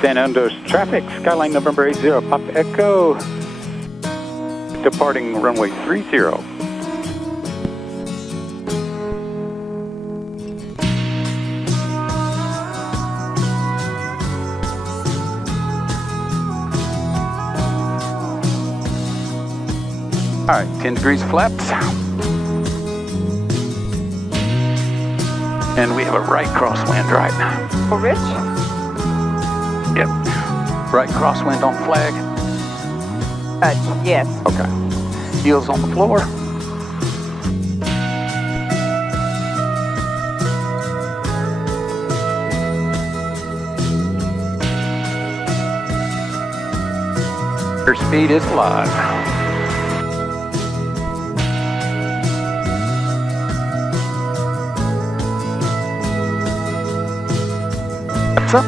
San Andreas traffic, Skyline November 80, Papa Echo, departing runway 30. All right, 10 degrees flaps. And we have a right crosswind right now. For Rich? Yep. Right crosswind on flag. Yes. Okay. Heels on the floor. Her speed is live. What's up?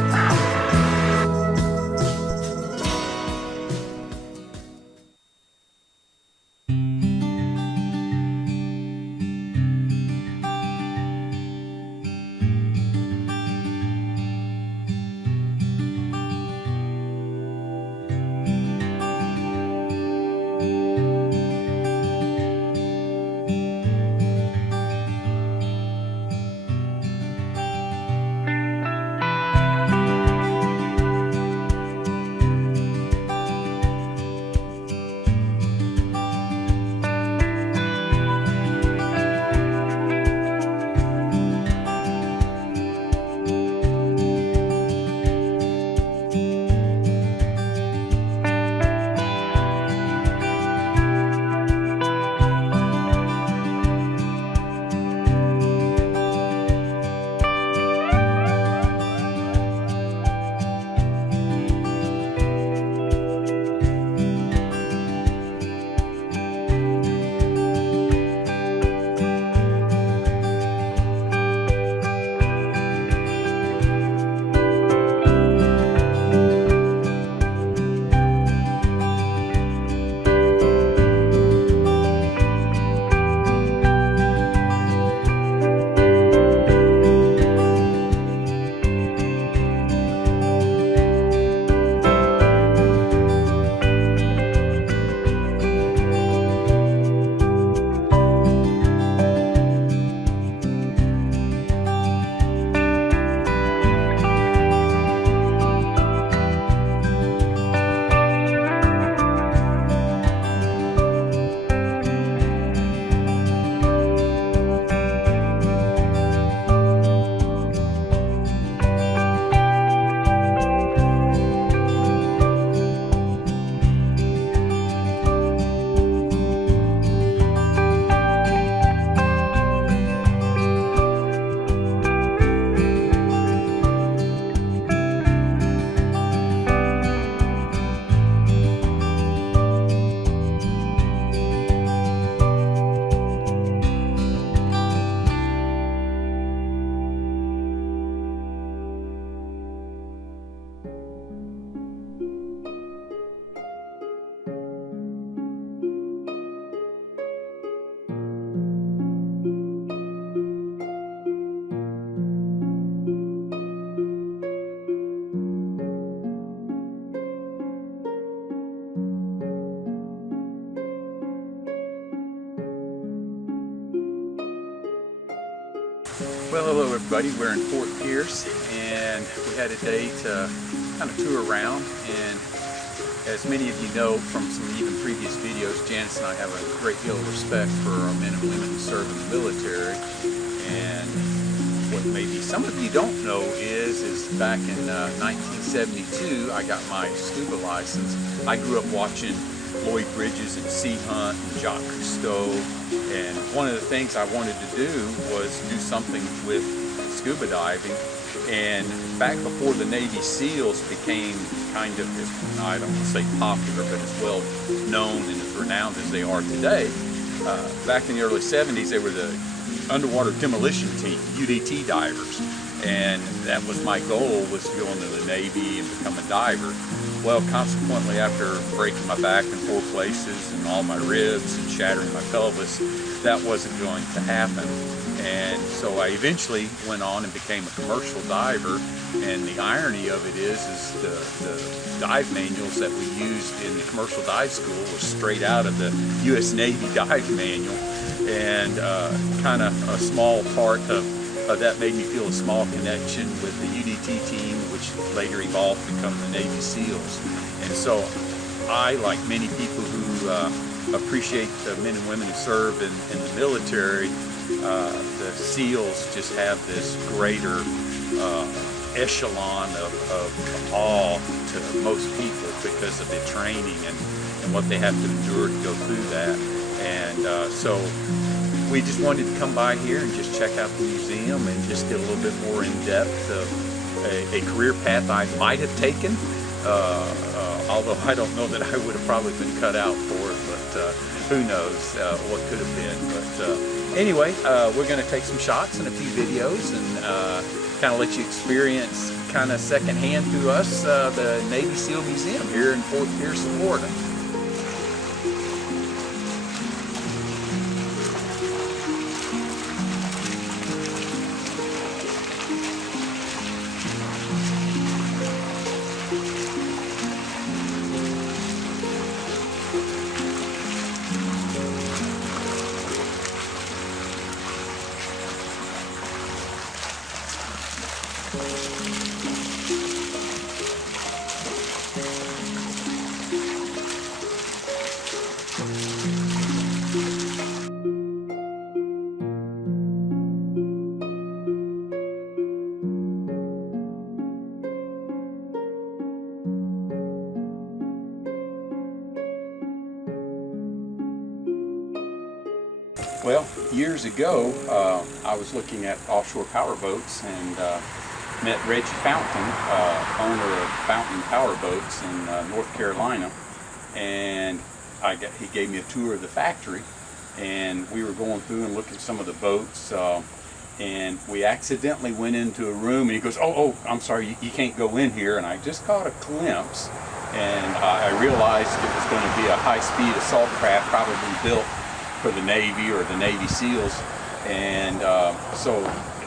Well, hello everybody. We're in Fort Pierce and we had a day to kind of tour around, and as many of you know from some even previous videos, Janis and I have a great deal of respect for our men and women who serve in the military. And what maybe some of you don't know is back in 1972 I got my scuba license. I grew up watching Lloyd Bridges and Sea Hunt and Jacques Cousteau, and one of the things I wanted to do was do something with scuba diving. And back before the Navy SEALs became kind of, I don't want to say popular, but as well known and as renowned as they are today, back in the early 70s they were the underwater demolition team, UDT divers. And that was my goal, was to go into the Navy and become a diver. Well, consequently, after breaking my back in 4 places and all my ribs and shattering my pelvis, that wasn't going to happen. And so I eventually went on and became a commercial diver, and the irony of it is the dive manuals that we used in the commercial dive school was straight out of the U.S. Navy dive manual, and kind of a small part of that made me feel a small connection with the UDT team, which later evolved to become the Navy SEALs. And so I, like many people who appreciate the men and women who serve in the military, the SEALs just have this greater echelon of awe to most people because of the training and what they have to endure to go through that. And so we just wanted to come by here and just check out the museum and just get a little bit more in depth of a career path I might have taken, although I don't know that I would have probably been cut out for it, but who knows what could have been. But anyway, we're going to take some shots and a few videos and kind of let you experience kind of secondhand through us the Navy SEAL Museum here in Fort Pierce, Florida. Well, years ago, I was looking at offshore power boats and met Reggie Fountain, owner of Fountain Power Boats in North Carolina, and he gave me a tour of the factory, and we were going through and looking at some of the boats, and we accidentally went into a room, and he goes, oh, I'm sorry, you can't go in here, and I just caught a glimpse, and I realized it was going to be a high-speed assault craft, probably built for the Navy or the Navy SEALs, and so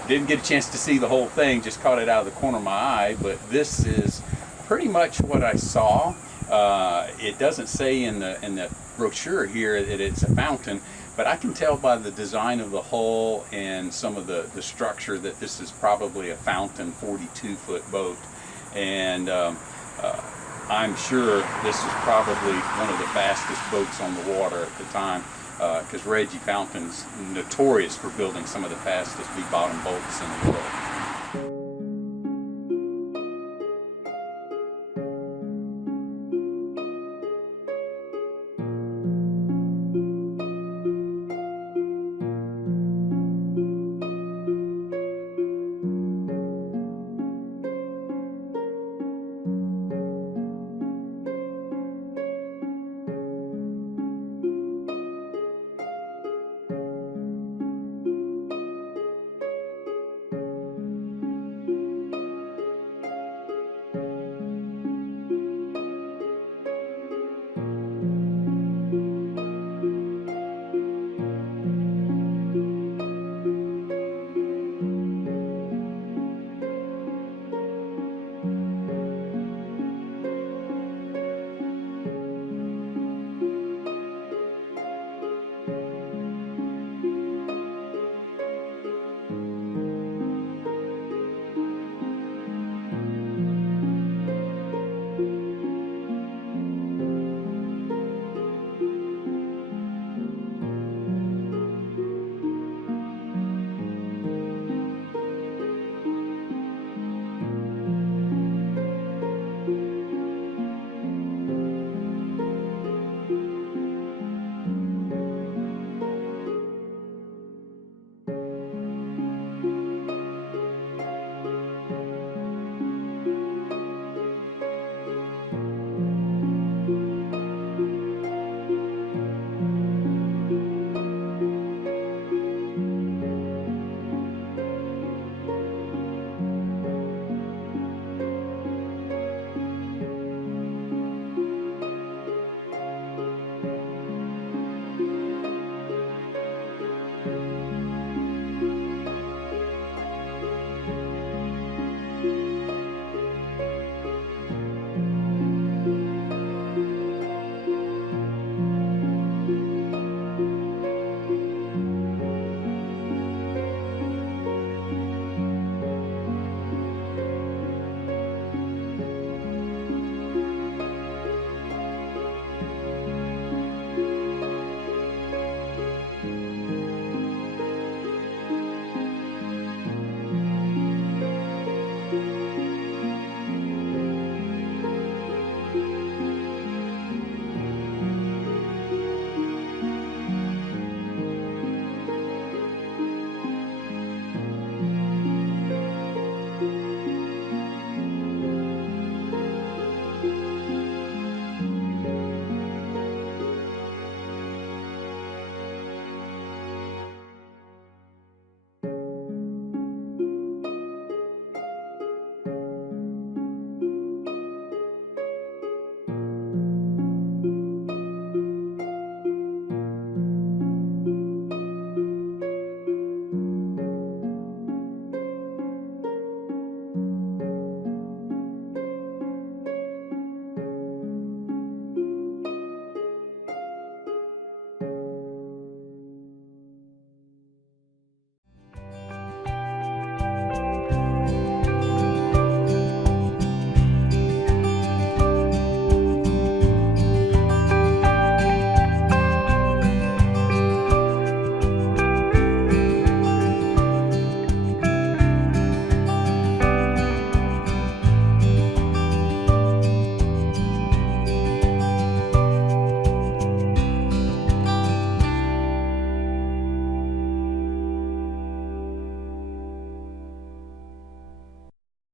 didn't get a chance to see the whole thing, just caught it out of the corner of my eye, but this is pretty much what I saw. It doesn't say in the brochure here that it's a fountain, but I can tell by the design of the hull and some of the structure that this is probably a fountain 42-foot boat, and I'm sure this is probably one of the fastest boats on the water at the time, because Reggie Fountain's notorious for building some of the fastest V-bottom boats in the world.